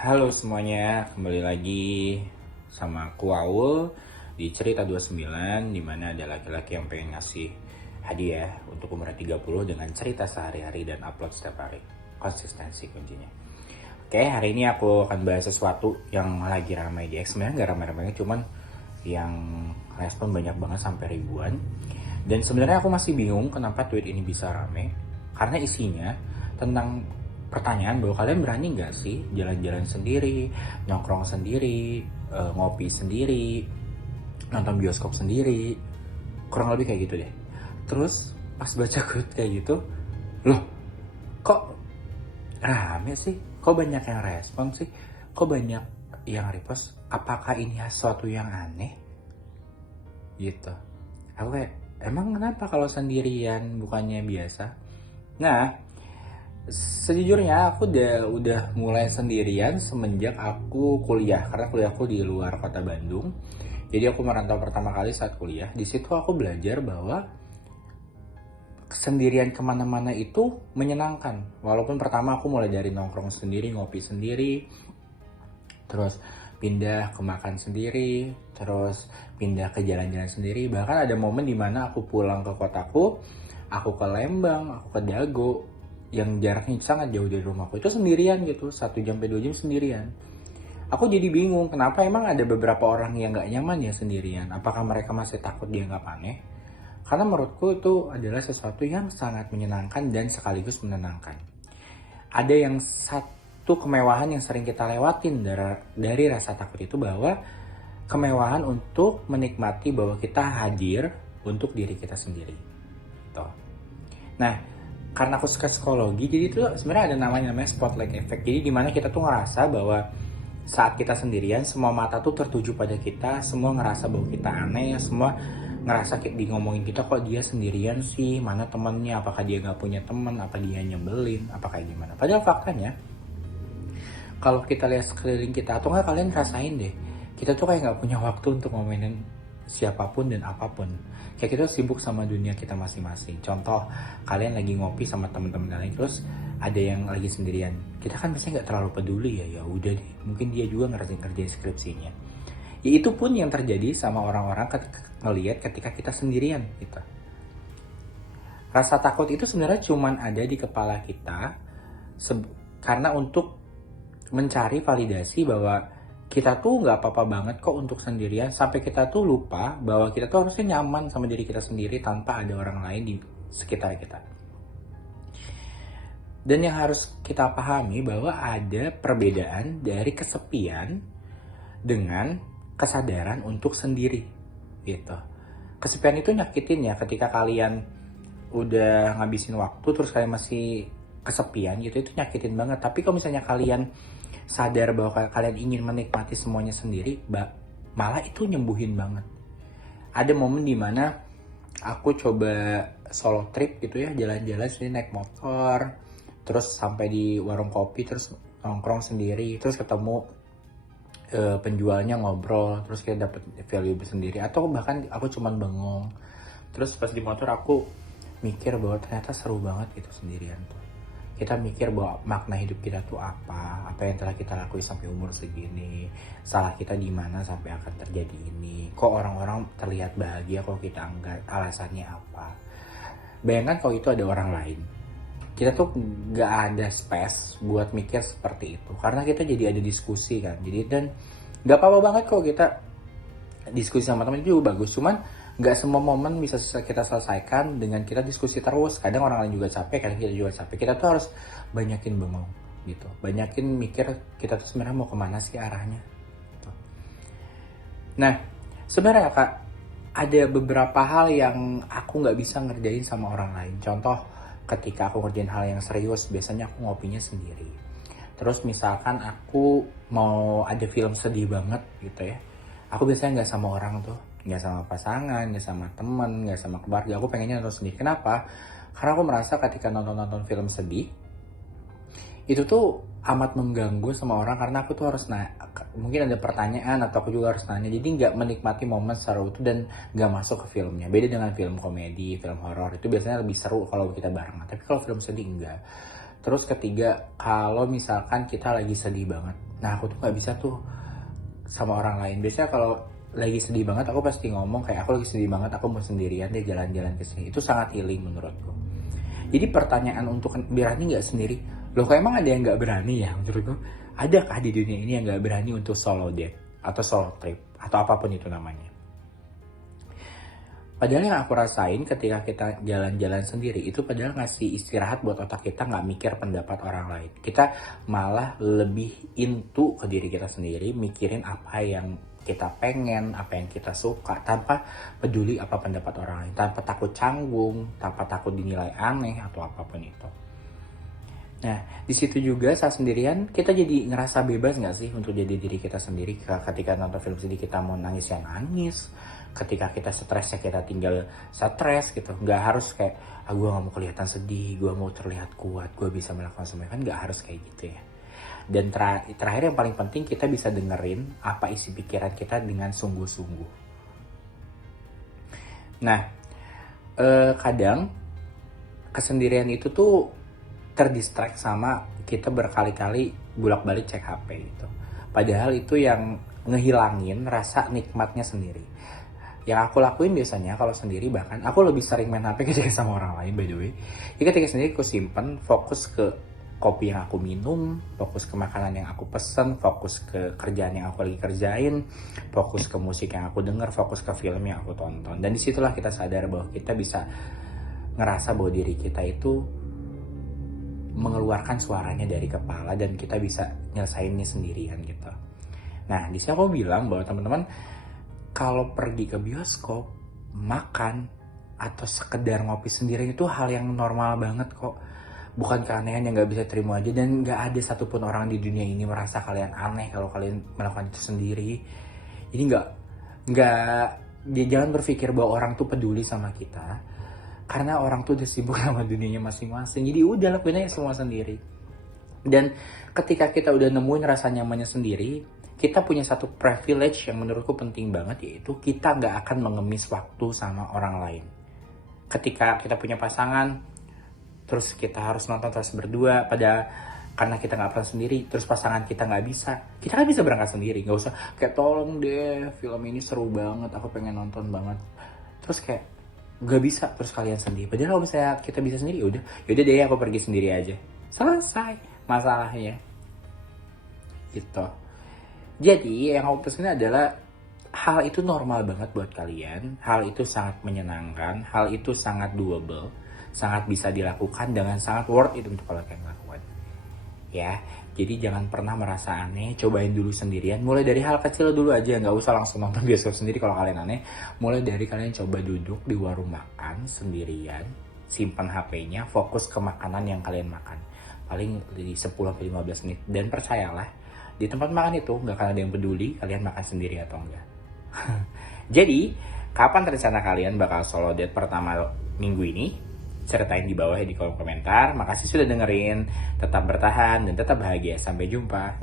Halo semuanya, kembali lagi sama aku Aul di Cerita 29, di mana ada laki-laki yang pengen ngasih hadiah untuk umur 30 dengan cerita sehari-hari dan upload setiap hari. Konsistensi kuncinya. Oke, hari ini aku akan bahas sesuatu yang lagi ramai di X. Sebenarnya nggak ramai-ramai, cuman yang respon banyak banget sampai ribuan. Dan sebenarnya aku masih bingung kenapa tweet ini bisa rame. Karena isinya tentang pertanyaan bahwa kalian berani nggak sih jalan-jalan sendiri, nongkrong sendiri, ngopi sendiri, nonton bioskop sendiri, kurang lebih kayak gitu deh. Terus pas baca quote kayak gitu, loh kok rame sih? Kok banyak yang respon sih? Kok banyak yang repost? Apakah ini sesuatu yang aneh? Gitu. Aku kayak, emang kenapa kalau sendirian bukannya biasa? Nah, sejujurnya aku udah mulai sendirian semenjak aku kuliah, karena kuliahku di luar kota Bandung. Jadi aku merantau pertama kali saat kuliah. Di situ aku belajar bahwa sendirian kemana-mana itu menyenangkan. Walaupun pertama aku mulai dari nongkrong sendiri, ngopi sendiri, terus pindah ke makan sendiri, terus pindah ke jalan-jalan sendiri. Bahkan ada momen dimana aku pulang ke kotaku, aku ke Lembang, aku ke Dago, yang jaraknya sangat jauh dari rumahku, itu sendirian gitu, 1 jam sampai 2 jam sendirian. Aku jadi bingung, kenapa emang ada beberapa orang yang gak nyaman ya sendirian? Apakah mereka masih takut dianggap aneh? Karena menurutku itu adalah sesuatu yang sangat menyenangkan dan sekaligus menenangkan. Ada yang satu kemewahan yang sering kita lewatin dari rasa takut itu, bahwa kemewahan untuk menikmati bahwa kita hadir untuk diri kita sendiri. Tuh. Nah, karena aku suka psikologi, jadi itu sebenarnya ada namanya spotlight effect. Jadi dimana kita tuh ngerasa bahwa saat kita sendirian, semua mata tuh tertuju pada kita, semua ngerasa bahwa kita aneh, semua ngerasa di ngomongin kita, kok dia sendirian sih, mana temennya, apakah dia gak punya teman, apa dia nyebelin, apa kayak gimana. Padahal faktanya, kalau kita lihat sekeliling kita, atau nggak kalian rasain deh, kita tuh kayak nggak punya waktu untuk ngomongin siapapun dan apapun. Kayak kita sibuk sama dunia kita masing-masing. Contoh, kalian lagi ngopi sama teman-teman kalian, terus ada yang lagi sendirian. Kita kan biasanya nggak terlalu peduli ya udah deh. Mungkin dia juga ngerjain skripsinya. Ya itu pun yang terjadi sama orang-orang ngelihat ketika kita sendirian gitu. Rasa takut itu sebenarnya cuman ada di kepala kita karena untuk mencari validasi bahwa kita tuh nggak apa-apa banget kok untuk sendirian, sampai kita tuh lupa bahwa kita tuh harusnya nyaman sama diri kita sendiri tanpa ada orang lain di sekitar kita. Dan yang harus kita pahami bahwa ada perbedaan dari kesepian dengan kesadaran untuk sendiri gitu. Kesepian itu nyakitin ya, ketika kalian udah ngabisin waktu terus kalian masih kesepian gitu, itu nyakitin banget. Tapi kalau misalnya kalian sadar bahwa kalian ingin menikmati semuanya sendiri, malah itu nyembuhin banget. Ada momen dimana aku coba solo trip gitu ya, jalan-jalan sendiri naik motor, terus sampai di warung kopi, terus nongkrong sendiri, terus ketemu penjualnya, ngobrol, terus kayak dapet value sendiri. Atau bahkan aku cuman bengong, terus pas di motor aku mikir bahwa ternyata seru banget gitu sendirian tuh. Kita mikir bahwa makna hidup kita tuh apa yang telah kita lakuin sampai umur segini, salah kita di mana sampai akan terjadi ini, kok orang-orang terlihat bahagia kok kita enggak, alasannya apa. Bayangkan kalau itu ada orang lain, kita tuh nggak ada space buat mikir seperti itu, karena kita jadi ada diskusi kan. Jadi, dan nggak apa-apa banget kok kita diskusi sama teman, itu juga bagus, cuman nggak semua momen bisa kita selesaikan dengan kita diskusi terus. Kadang orang lain juga capek, kadang kita juga capek. Kita tuh harus banyakin bengong gitu, banyakin mikir kita tuh sebenarnya mau kemana sih arahnya gitu. Nah, sebenarnya Kak, ada beberapa hal yang aku nggak bisa ngerjain sama orang lain. Contoh, ketika aku ngerjain hal yang serius, biasanya aku ngopinya sendiri. Terus misalkan aku mau ada film sedih banget gitu ya, aku biasanya nggak sama orang tuh, nggak sama pasangan, nggak sama temen, nggak sama keluarga. Aku pengennya nonton sendiri. Kenapa? Karena aku merasa ketika nonton film sedih, itu tuh amat mengganggu sama orang, karena aku tuh harus mungkin ada pertanyaan atau aku juga harus nanya, jadi nggak menikmati momen seru itu dan nggak masuk ke filmnya. Beda dengan film komedi, film horor, itu biasanya lebih seru kalau kita barengan, tapi kalau film sedih enggak. Terus ketiga, kalau misalkan kita lagi sedih banget, Nah aku tuh nggak bisa tuh sama orang lain. Biasanya kalau lagi sedih banget aku pasti ngomong kayak aku lagi sedih banget, aku mau sendirian deh jalan-jalan ke sini. Itu sangat healing menurutku. Jadi pertanyaan untuk berani nggak sendiri, loh kok emang ada yang nggak berani ya menurutku? Adakah di dunia ini yang nggak berani untuk solo date atau solo trip atau apapun itu namanya? Padahal yang aku rasain ketika kita jalan-jalan sendiri itu padahal ngasih istirahat buat otak kita, nggak mikir pendapat orang lain. Kita malah lebih into ke diri kita sendiri, mikirin apa yang kita pengen, apa yang kita suka, tanpa peduli apa pendapat orang lain, tanpa takut canggung, tanpa takut dinilai aneh atau apapun itu. Nah, di situ juga saat sendirian kita jadi ngerasa bebas nggak sih untuk jadi diri kita sendiri. Ketika nonton film sedih kita mau nangis ya nangis, ketika kita stres ya kita tinggal stres gitu. Nggak harus kayak gue nggak mau kelihatan sedih, gue mau terlihat kuat, gue bisa melakukan semuanya, kan nggak harus kayak gitu ya. Dan terakhir yang paling penting kita bisa dengerin apa isi pikiran kita dengan sungguh-sungguh. Nah, kadang kesendirian itu tuh terdistract sama kita berkali-kali bolak-balik cek HP gitu. Padahal itu yang ngehilangin rasa nikmatnya sendiri. Yang aku lakuin biasanya kalau sendiri, bahkan aku lebih sering main HP ketika sama orang lain by the way. Jadi ketika sendiri aku simpen, fokus ke kopi yang aku minum, fokus ke makanan yang aku pesen, fokus ke kerjaan yang aku lagi kerjain, fokus ke musik yang aku denger, fokus ke film yang aku tonton. Dan disitulah kita sadar bahwa kita bisa ngerasa bahwa diri kita itu mengeluarkan suaranya dari kepala dan kita bisa nyelesainnya sendirian gitu. Nah, di sini aku bilang bahwa teman-teman kalau pergi ke bioskop, makan atau sekedar ngopi sendiri itu hal yang normal banget kok. Bukan keanehan yang nggak bisa terima aja, dan nggak ada satupun orang di dunia ini merasa kalian aneh kalau kalian melakukan itu sendiri. Jadi jangan berpikir bahwa orang tuh peduli sama kita. Karena orang tuh udah sibuk sama dunianya masing-masing. Jadi udah lakuin aja semua sendiri. Dan ketika kita udah nemuin rasa nyamannya sendiri, kita punya satu privilege yang menurutku penting banget, yaitu kita gak akan mengemis waktu sama orang lain. Ketika kita punya pasangan, terus kita harus nonton terus berdua, karena kita gak pernah sendiri, terus pasangan kita gak bisa, kita kan bisa berangkat sendiri. Gak usah kayak tolong deh, film ini seru banget, aku pengen nonton banget. Terus kayak gak bisa terus kalian sendiri. Padahal kalau misalnya kita bisa sendiri, yaudah deh aku pergi sendiri aja, selesai masalahnya gitu. Jadi yang aku pesan adalah hal itu normal banget buat kalian, hal itu sangat menyenangkan, hal itu sangat doable, sangat bisa dilakukan dengan sangat worth it untuk kalian lakukan ya. Jadi jangan pernah merasa aneh, cobain dulu sendirian. Mulai dari hal kecil dulu aja, nggak usah langsung nonton bioskop sendiri kalau kalian aneh. Mulai dari kalian coba duduk di warung makan sendirian, simpan HP-nya, fokus ke makanan yang kalian makan. Paling di 10-15 menit. Dan percayalah, di tempat makan itu nggak akan ada yang peduli kalian makan sendiri atau enggak. Jadi, kapan rencana kalian bakal solo date pertama minggu ini? Ceritain di bawah ya di kolom komentar. Makasih sudah dengerin. Tetap bertahan dan tetap bahagia. Sampai jumpa.